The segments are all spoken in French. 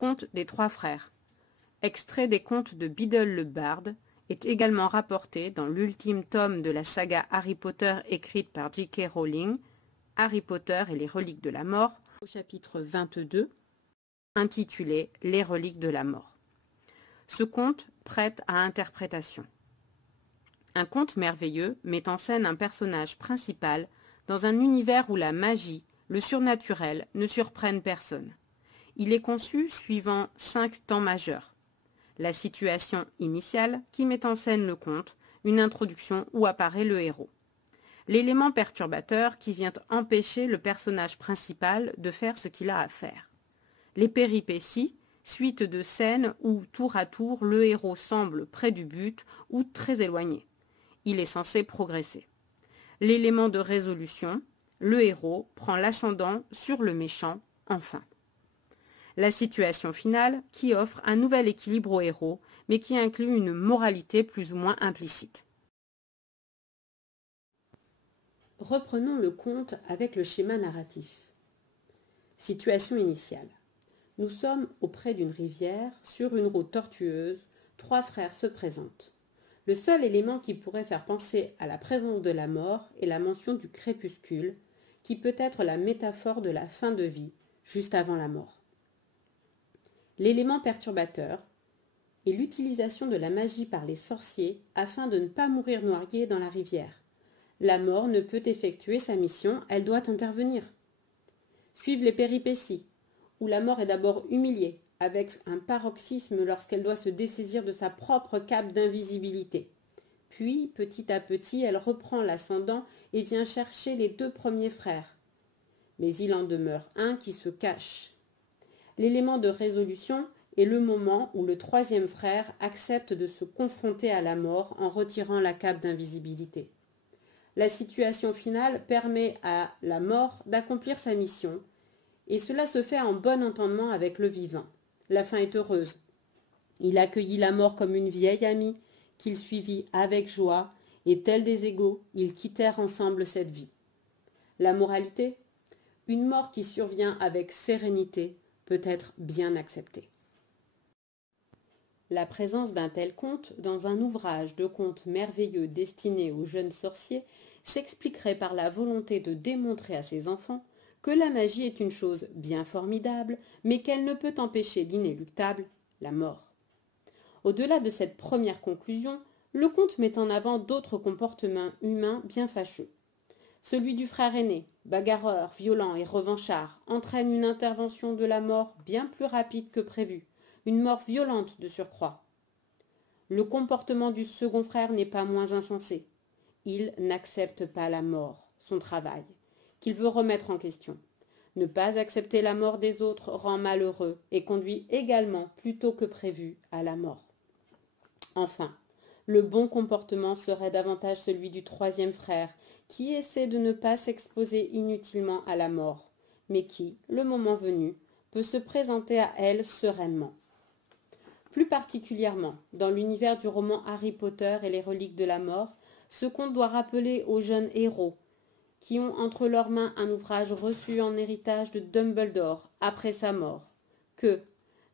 conte des trois frères, extrait des contes de Biddle le Barde, est également rapporté dans l'ultime tome de la saga Harry Potter écrite par J.K. Rowling, Harry Potter et les reliques de la mort, au chapitre 22, intitulé Les reliques de la mort. Ce conte prête à interprétation. Un conte merveilleux met en scène un personnage principal dans un univers où la magie, le surnaturel, ne surprennent personne. Il est conçu suivant 5 temps majeurs. La situation initiale qui met en scène le conte, une introduction où apparaît le héros. L'élément perturbateur qui vient empêcher le personnage principal de faire ce qu'il a à faire. Les péripéties, suite de scènes où tour à tour le héros semble près du but ou très éloigné. Il est censé progresser. L'élément de résolution, le héros prend l'ascendant sur le méchant, enfin. La situation finale qui offre un nouvel équilibre au héros, mais qui inclut une moralité plus ou moins implicite. Reprenons le conte avec le schéma narratif. Situation initiale. Nous sommes auprès d'une rivière, sur une route tortueuse, 3 frères se présentent. Le seul élément qui pourrait faire penser à la présence de la mort est la mention du crépuscule, qui peut être la métaphore de la fin de vie, juste avant la mort. L'élément perturbateur est l'utilisation de la magie par les sorciers afin de ne pas mourir noyés dans la rivière. La mort ne peut effectuer sa mission, elle doit intervenir. Suivent les péripéties, où la mort est d'abord humiliée, avec un paroxysme lorsqu'elle doit se dessaisir de sa propre cape d'invisibilité. Puis, petit à petit, elle reprend l'ascendant et vient chercher les 2 premiers frères. Mais il en demeure un qui se cache. L'élément de résolution est le moment où le 3e frère accepte de se confronter à la mort en retirant la cape d'invisibilité. La situation finale permet à la mort d'accomplir sa mission, et cela se fait en bon entendement avec le vivant. La fin est heureuse. Il accueillit la mort comme une vieille amie, qu'il suivit avec joie, et tels des égaux, ils quittèrent ensemble cette vie. La moralité ? Une mort qui survient avec sérénité peut être bien acceptée. La présence d'un tel conte dans un ouvrage de contes merveilleux destiné aux jeunes sorciers s'expliquerait par la volonté de démontrer à ses enfants que la magie est une chose bien formidable, mais qu'elle ne peut empêcher l'inéluctable, la mort. Au-delà de cette première conclusion, le conte met en avant d'autres comportements humains bien fâcheux. Celui du frère aîné, bagarreur, violent et revanchard, entraîne une intervention de la mort bien plus rapide que prévu, une mort violente de surcroît. Le comportement du second frère n'est pas moins insensé. Il n'accepte pas la mort, son travail, qu'il veut remettre en question. Ne pas accepter la mort des autres rend malheureux et conduit également, plus tôt que prévu, à la mort. Enfin, le bon comportement serait davantage celui du 3e frère, qui essaie de ne pas s'exposer inutilement à la mort, mais qui, le moment venu, peut se présenter à elle sereinement. Plus particulièrement, dans l'univers du roman Harry Potter et les reliques de la mort, ce conte doit rappeler aux jeunes héros, qui ont entre leurs mains un ouvrage reçu en héritage de Dumbledore après sa mort, que,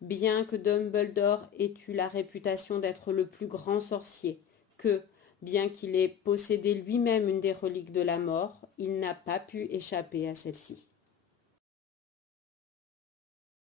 bien que Dumbledore ait eu la réputation d'être le plus grand sorcier, que, bien qu'il ait possédé lui-même une des reliques de la mort, il n'a pas pu échapper à celle-ci.